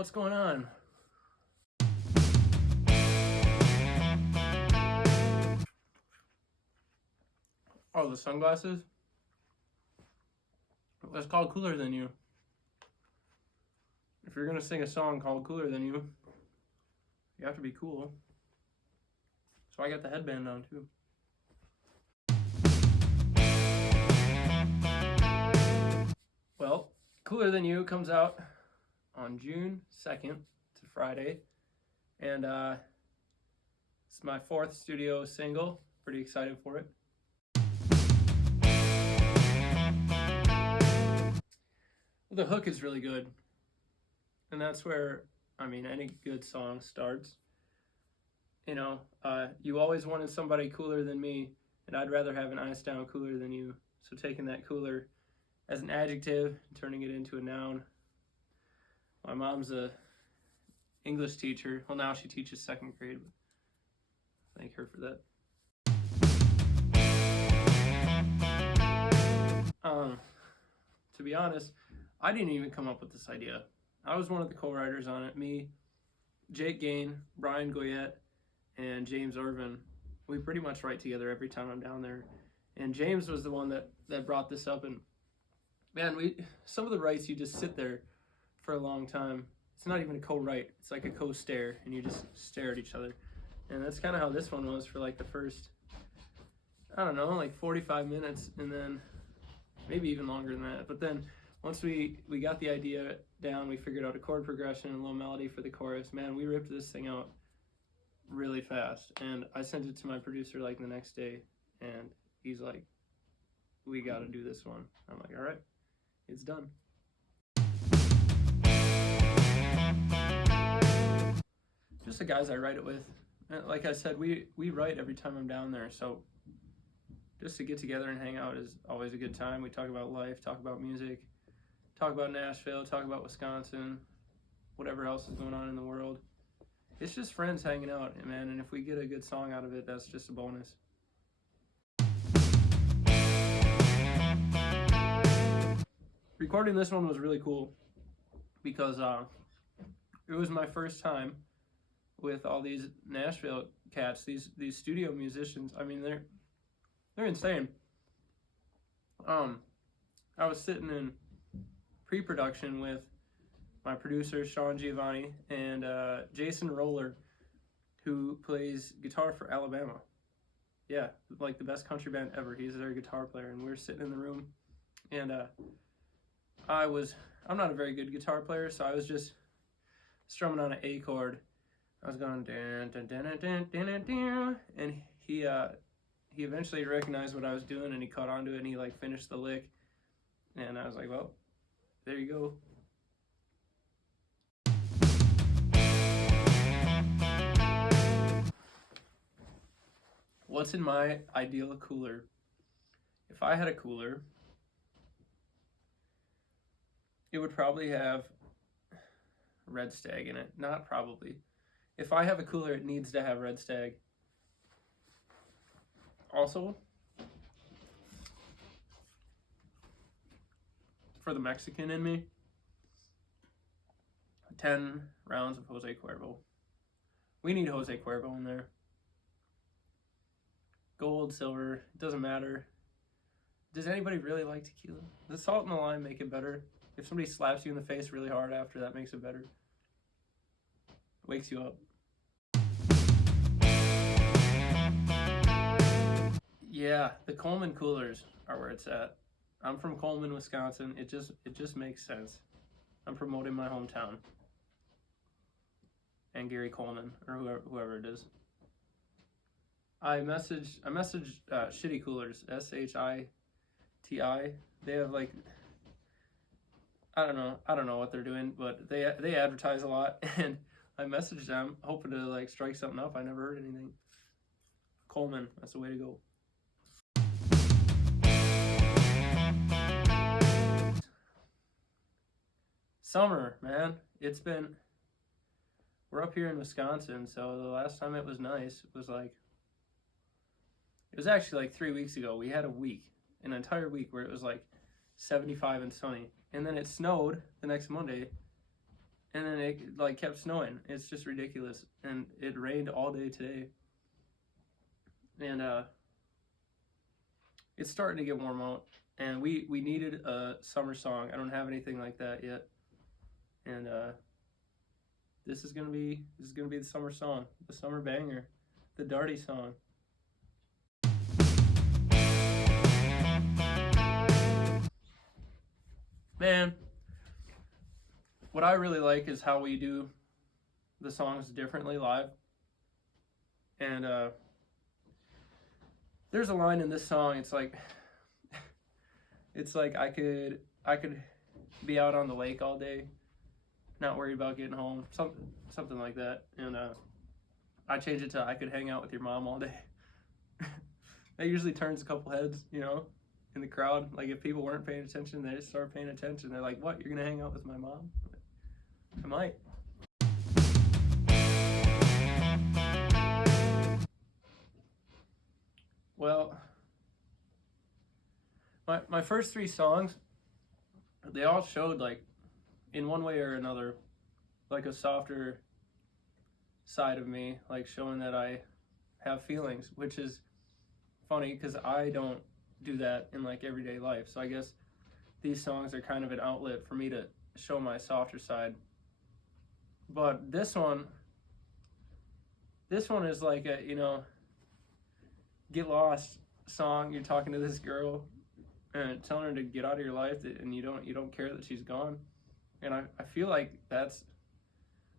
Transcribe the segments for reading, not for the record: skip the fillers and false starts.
what's going on? Oh, the sunglasses? That's called Cooler Than You. If you're gonna sing a song called Cooler Than You, you have to be cool. So I got the headband on too. Well, Cooler Than You comes out on June 2nd. It's a Friday. And it's my 4th studio single. Pretty excited for it. The hook is really good. And that's where, any good song starts. You always wanted somebody cooler than me, and I'd rather have an ice down cooler than you. So taking that cooler as an adjective, turning it into a noun. My mom's a English teacher. Well, now she teaches 2nd grade. But thank her for that. To be honest, I didn't even come up with this idea. I was one of the co-writers on it. Me, Jake Gain, Brian Goyette, and James Irvin. We pretty much write together every time I'm down there. And James was the one that brought this up. And man, some of the writes, you just sit there for a long time. It's not even a co-write. It's like a co-stare, and you just stare at each other. And that's kind of how this one was for like the first, 45 minutes, and then maybe even longer than that. But then once we got the idea down, we figured out a chord progression and a little melody for the chorus. Man, we ripped this thing out really fast. And I sent it to my producer like the next day, and he's like, we got to do this one. I'm like, all right, it's done. Just the guys I write it with. And like I said, we write every time I'm down there. So just to get together and hang out is always a good time. We talk about life, talk about music, talk about Nashville, talk about Wisconsin, whatever else is going on in the world. It's just friends hanging out, man, and if we get a good song out of it, that's just a bonus. Recording this one was really cool because it was my first time with all these Nashville cats, these studio musicians. They're insane. I was sitting in pre-production with my producer Sean Giovanni and Jason Roller, who plays guitar for Alabama. Yeah, like the best country band ever. He's their guitar player, and we were sitting in the room, and I'm not a very good guitar player, so I was just strumming on an A chord. I was going dun dun dun dun dun dun dun, and he eventually recognized what I was doing, and he caught onto it, and he finished the lick, and I was like, well, there you go. What's in my ideal cooler? If I had a cooler, it would probably have Red Stag in it. Not probably. If I have a cooler, it needs to have Red Stag. Also, for the Mexican in me, 10 rounds of Jose Cuervo. We need Jose Cuervo in there. Gold, silver, it doesn't matter. Does anybody really like tequila? Does salt in the lime make it better? If somebody slaps you in the face really hard after, that makes it better. Wakes you up. Yeah, the Coleman coolers are where it's at. I'm from Coleman, Wisconsin. It just makes sense. I'm promoting my hometown. And Gary Coleman, or whoever it is. I messaged Shitty Coolers, SHITI. They have I don't know what they're doing, but they advertise a lot, and I messaged them hoping to strike something up. I never heard anything. Coleman, that's the way to go. Summer, man. We're up here in Wisconsin, so the last time it was nice it was actually 3 weeks ago. We had an entire week where it was 75 and sunny. And then it snowed the next Monday. and then it like kept snowing. It's just ridiculous, and it rained all day today, and it's starting to get warm out, and we needed a summer song. I don't have anything like that yet, and this is gonna be the summer song, the summer banger, the Darty song. Man, what I really like is how we do the songs differently live. And there's a line in this song. It's like, I could be out on the lake all day, not worried about getting home, something like that. And I changed it to I could hang out with your mom all day. That usually turns a couple heads, in the crowd. Like if people weren't paying attention, they just start paying attention. They're like, "What? You're gonna hang out with my mom?" I might. Well, my first three songs, they all showed like, in one way or another, like a softer side of me, like showing that I have feelings, which is funny because I don't do that in like everyday life. So I guess these songs are kind of an outlet for me to show my softer side. But this one is like a, get lost song. You're talking to this girl and telling her to get out of your life, and you don't care that she's gone. And I feel like that's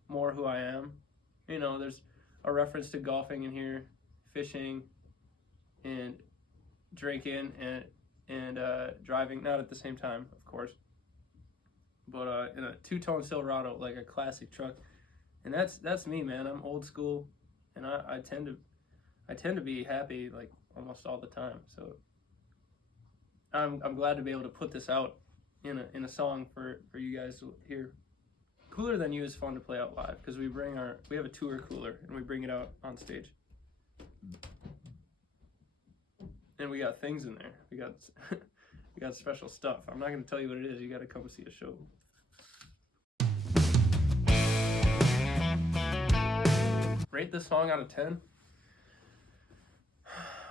more who I am. There's a reference to golfing in here, fishing, and drinking, and driving, not at the same time, of course, but in a two-tone Silverado, like a classic truck. And that's me, man. I'm old school, and I tend to be happy like almost all the time. So I'm glad to be able to put this out in a song for you guys to hear. Cooler Than You is fun to play out live because we have a tour cooler and we bring it out on stage. And we got things in there. We got special stuff. I'm not going to tell you what it is. You got to come see a show. Rate this song out of 10.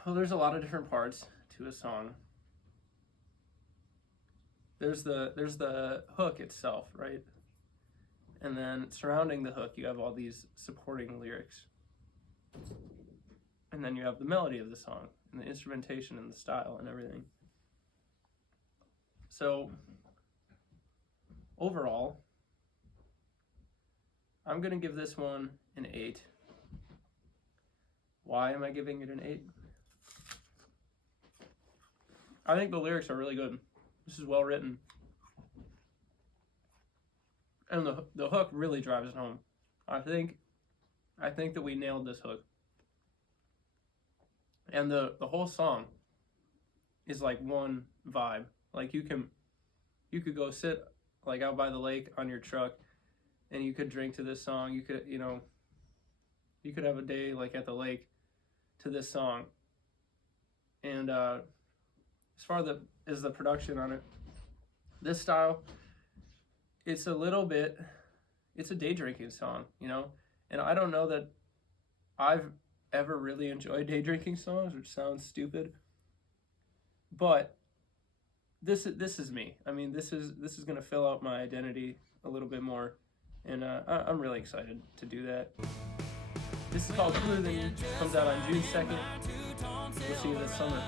Well, there's a lot of different parts to a song. There's the hook itself, right? And then surrounding the hook, you have all these supporting lyrics. And then you have the melody of the song, and the instrumentation, and the style, and everything. So, overall, I'm going to give this one an 8. Why am I giving it an 8? I think the lyrics are really good. This is well written. And the hook really drives it home. I think that we nailed this hook. And the whole song is like one vibe. Like you could go sit like out by the lake on your truck, and you could drink to this song. You could have a day like at the lake to this song. And as far as the production on it, this style, it's a day drinking song, and I don't know that I've ever really enjoyed day drinking songs, which sounds stupid, but this is me. I mean, this is going to fill out my identity a little bit more, and I'm really excited to do that. This is called Cooler Than You. Comes out on June 2nd. We'll see you this summer.